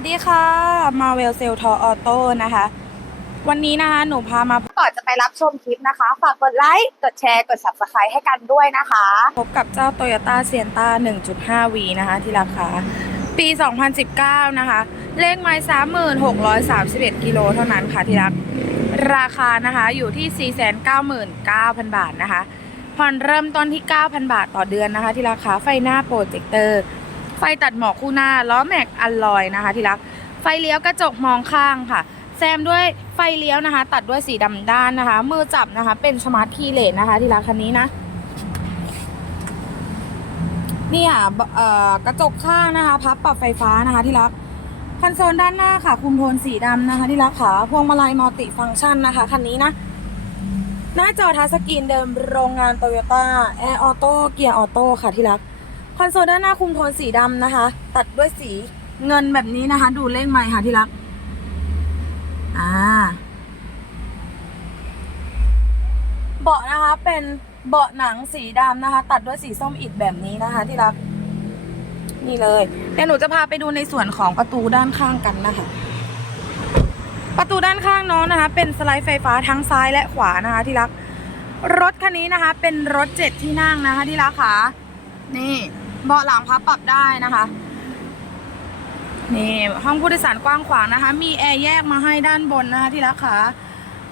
สดีค่ะ มาเวลเซลทอออโต้นะคะ วันนี้นะคะหนูพามาก่อนจะไปรับชมคลิปนะคะ ฝากกดไลค์กดแชร์กด subscribe ให้กันด้วยนะคะ พบกับเจ้า Toyota s i e n t a 1.5V นะคะ ที่ราคา ปี 2019 นะคะ เลขไม้36,31กิโลเท่านั้นค่ะที่รักราคานะคะอยู่ที่ 499,000 บาทนะคะผ่อนเริ่มต้นที่ 9,000 บาทต่อเดือนนะคะ ที่ราคาไฟหน้าโปรเจคเตอร์ ไฟตัดหมอกคู่หน้าล้อแม็กอัลลอยนะคะที่รัก ไฟเลี้ยวกระจกมองข้างค่ะ แซมด้วยไฟเลี้ยวนะคะ ตัดด้วยสีดำด้านนะคะ มือจับนะคะเป็นสมาร์ทคีย์เลสนะคะที่รักคันนี้นะเนี่ยเอ่อกระจกข้างนะคะพับปรับไฟฟ้านะคะที่รักคอนโซลด้านหน้าค่ะ คุมโทนสีดำนะคะ ที่รักค่ะพวงมาลัยมัลติฟังก์ชันนะคะคันนี้นะหน้าจอทัชสกรีนเดิมโรงงานโตโยต้าแอร์ออโต้เกียร์ออโต้ค่ะที่รัก อนโซลด้านหน้าคุมโทนสีดำนะคะ ตัดด้วยสีเงินแบบนี้นะคะ ดูเลขใหม่ค่ะที่รัก อ่า เบาะนะคะเป็นเบาะหนังสีดำนะคะ ตัดด้วยสีส้มอิฐแบบนี้นะคะ ที่รัก นี่เลยเดี๋ยวหนูจะพาไปดูในส่วนของประตูด้านข้างกันนะคะ ประตูด้านข้างน้องนะคะ เป็นสไลด์ไฟฟ้าทั้งซ้ายและขวานะคะ ที่รัก รถคันนี้นะคะ เป็นรถเจ็ดที่นั่งนะคะ ที่รักค่ะนี่ เบาะหลังพับปรับได้นะคะนี่ห้องผู้โดยสารกว้างขวางนะคะ มีแอร์แยกมาให้ด้านบนนะคะที่รักค่ะ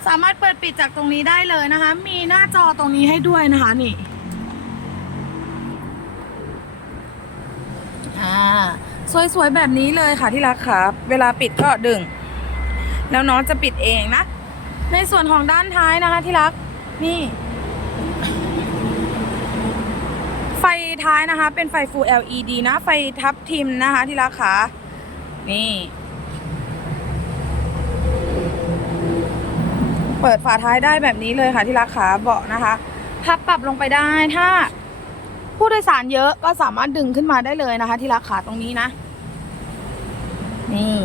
สามารถเปิดปิดจากตรงนี้ได้เลยนะคะ มีหน้าจอตรงนี้ให้ด้วยนะคะนี่อ่าสวยๆแบบนี้เลยค่ะที่รักค่ะเวลาปิดก็ดึง แล้วน้องจะปิดเองนะ ในส่วนของด้านท้ายนะคะที่รักนี่ ท้ายนะคะ เป็นไฟ Full LED นะ ไฟทับทิมนะคะ ที่รักค่ะนี่ เปิดฝาท้ายได้แบบนี้เลยค่ะ ที่รักขาเบาะนะคะ พับปรับลงไปได้ถ้า ผู้โดยสารเยอะก็สามารถดึงขึ้นมาได้เลยนะคะ ที่รักขาตรงนี้นะ นี่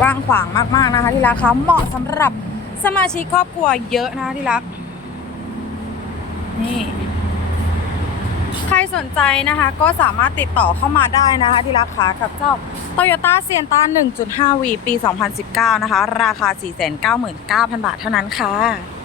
กว้างขวางมากๆนะคะ ที่รักคะเหมาะสำหรับสมาชิกครอบครัวเยอะนะคะที่รัก นี่ ใครสนใจนะคะ ก็สามารถติดต่อเข้ามาได้นะคะ ที่ราคากับเจ้า Toyota s i e n t a 1.5V ปี 2019 นะคะ ราคา 499,000 บาทเท่านั้นค่ะ